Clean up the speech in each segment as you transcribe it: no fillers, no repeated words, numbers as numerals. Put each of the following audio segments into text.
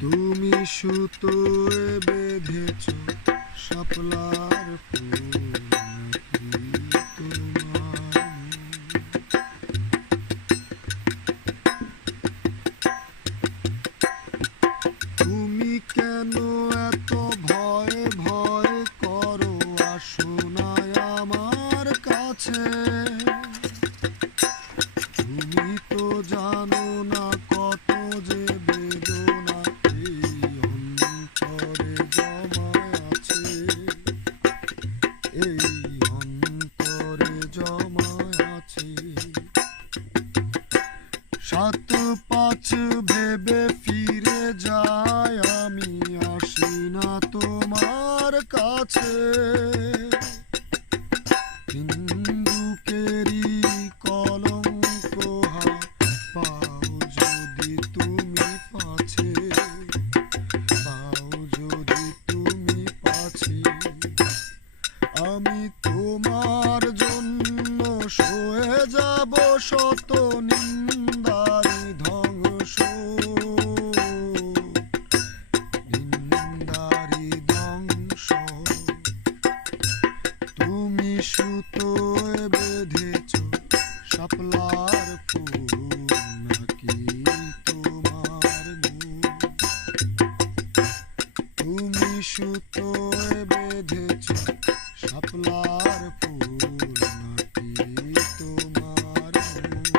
তুমি সুতোয় বেঁধেছ শাপলার ফুল নাকি তুমি কেন এত ভয় ভয় করো, আসো না আমার কাছে। তুমি তো জানো না কত যে বেদনা এই অন্তরে জমায় আছে, এই অন্তরে জমায় আছে। সাত পাঁচ ভেবে ফিরে যায়, আমি আসি না তোমার কাছে। হিন্দুকেরই কলঙ্ক পাও যদি তুমি পাছে, পাও যদি তুমি পাছে। আমি তোমার জন্য সয়ে যাব শত নিন্দারি ধ্বংস, নিন্দারি ধ্বংস। তুমি সুতোয় বেঁধেছ শাপলার ফুল নাকি তোমার মুখ। তুমি সুতোয় বেঁধেছ শাপলার ফুল নাকি তোমার মুখ।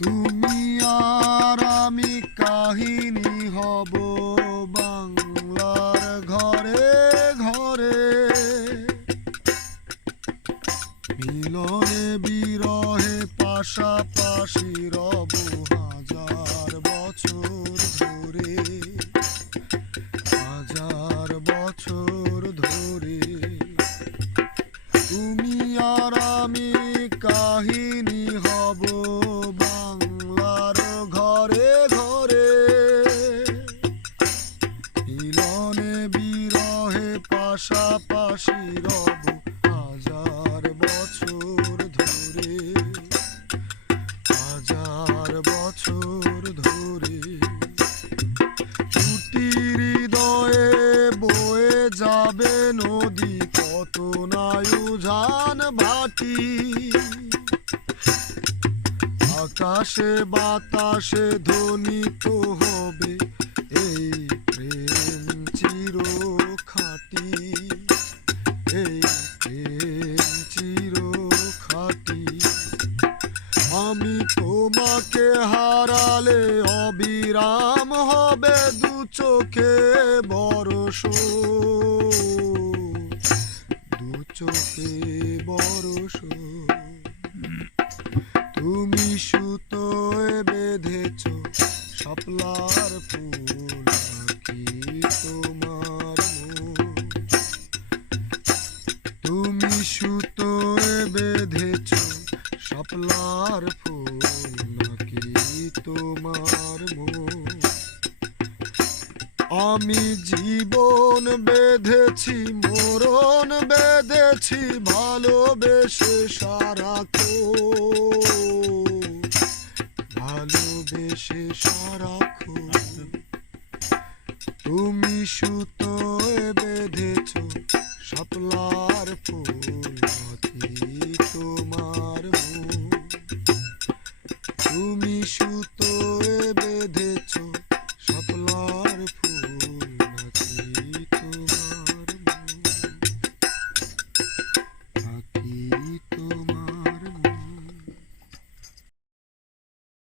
তুমি আর আমি কাহিনী হব বাংলার ঘরে ঘরে, মিলনে বিরহে পাশাপাশি রব হাজার বছর ধরে, হাজার বছর ধরে। তুমি আর আমি কাহিনী হব বাংলার ঘরে ঘরে, মিলনে বিরহে পাশাপাশি রব হাজার বছর ধরে, হাজার বছর ধরে। দুটি হৃদয়ে বয়ে যাবে নদী, কত নায়ু ঝান ভাটি। আকাশে বাতাসে ধ্বনিত হবে এই প্রেম চির খাঁটি, এই প্রেম চির খাঁটি। আমি তোমাকে হারালে অবিরাম হবে দু চোখে বরস, দু চোখে বরস। তুমি সুতোয় বেঁধেছ শাপলার ফুল নাকি তোমার মুখ। তুমি সুতোয় বেঁধেছ শাপলার ফুল নাকি তোমার মুখ। আমি জীবন বেঁধেছি মরণ বেঁধেছি ভালোবেসে সারাক্ষণ, ভালোবেসে সারাক্ষণ। তুমি সুতোয় বেঁধেছ শাপলার ফুল নাকি তোমার মুখ। তুমি সুতো